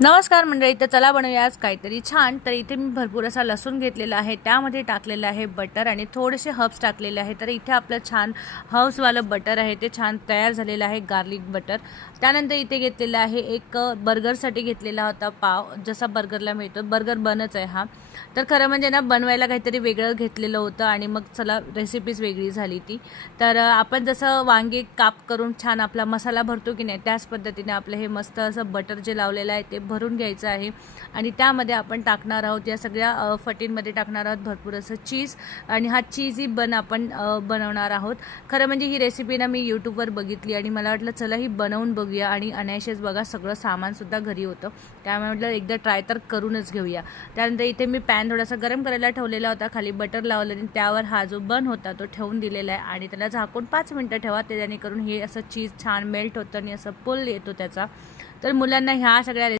नमस्कार मंडळी, तर चला बनवूया आज काहीतरी छान। तर इथे मी भरपूर असा लसूण घेतलेला आहे, त्यामध्ये टाकलेला आहे बटर आणि थोडेसे हर्ब्स टाकलेले आहे। तर इथे आपलं छान हर्ब्सवालं बटर आहे ते छान तयार झालेलं आहे, गार्लिक बटर। त्यानंतर इथे घेतलेला आहे एक बर्गरसाठी घेतलेला होता पाव, जसा बर्गरला मिळतो, बर्गर बनच आहे हा। तर खरं म्हणजे ना बनवायला काहीतरी वेगळं घेतलेलं होतं आणि मग चला रेसिपीज वेगळी झाली ती। तर आपण जसं वांगे काप करून छान आपला मसाला भरतो की नाही, त्याच पद्धतीने आपलं हे मस्त असं बटर जे लावलेलं आहे ते भरून घ्यायचं आहे आणि त्यामध्ये आपण टाकणार आहोत या सगळ्या फटींमध्ये टाकणार आहोत भरपूर असं चीज आणि हा चीजी बन आपण बनवणार आहोत। खरं म्हणजे ही रेसिपी ना मी यूट्यूबवर बघितली आणि मला वाटलं चला ही बनवून बघूया आणि अनायशेच बघा सगळं सामानसुद्धा घरी होतं, त्यामुळे म्हटलं एकदा ट्राय तर करूनच घेऊया। त्यानंतर इथे मी पॅन थोडासा गरम करायला ठेवलेला होता, खाली बटर लावलं आणि त्यावर हा जो बन होता तो ठेवून दिलेला आहे आणि त्याला झाकून 5 मिनिटं ठेवा, त्याने करून हे असं चीज छान मेल्ट होतं आणि असं पुल येतो त्याचा। तर मुलांना ह्या सगळ्या